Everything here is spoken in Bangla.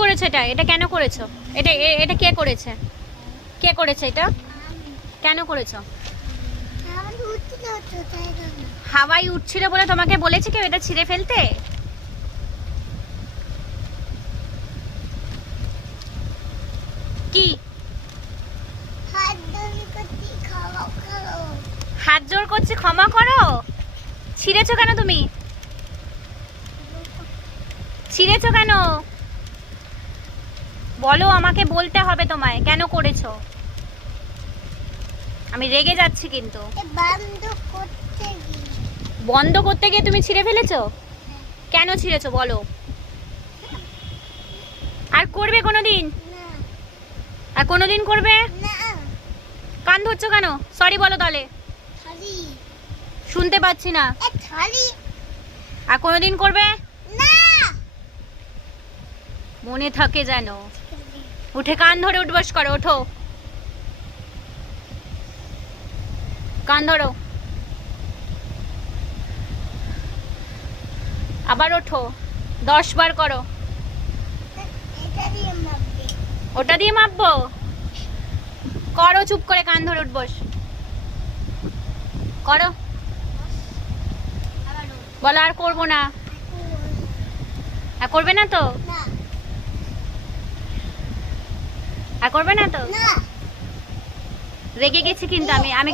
করেছে এটা? এটা কেন করেছো? এটা এটা কে করেছে? কে করেছে এটা? কেন করেছো? হাওয়ায় উঠছিল বলে তোমাকে বলেছে কেউ এটা ছিঁড়ে ফেলতে? কি হাত জোর করছে ক্ষমা করো? ছিঁড়েছো কেন তুমি? ছিঁড়েছো কেন বলো, আমাকে বলতে হবে তোমায় কেন করেছো। আমি রেগে যাচ্ছি কিন্তু। বন্ধ করতে গিয়ে তুমি ছিঁড়ে ফেলেছো? কেন ছিঁড়েছো বলো? আর করবে কোনোদিন? আর কোনোদিন করবে? কান ধরছো কেন? সরি বলো তাহলে। শুনতে পাচ্ছি না। আর কোনোদিন করবে? মনে থাকে যেন। উঠে কান ধরে উঠবস করো, ওঠো কান ধরো, আবার ওঠো, 10 বার করো। ওটা দিয়ে মাপবো? করো চুপ করে, কান ধরে উঠবস করো। বলো আর করবো না। আর করবে না তো? আর করবে না তো? রেগে গেছি কিন্তু আমি আমি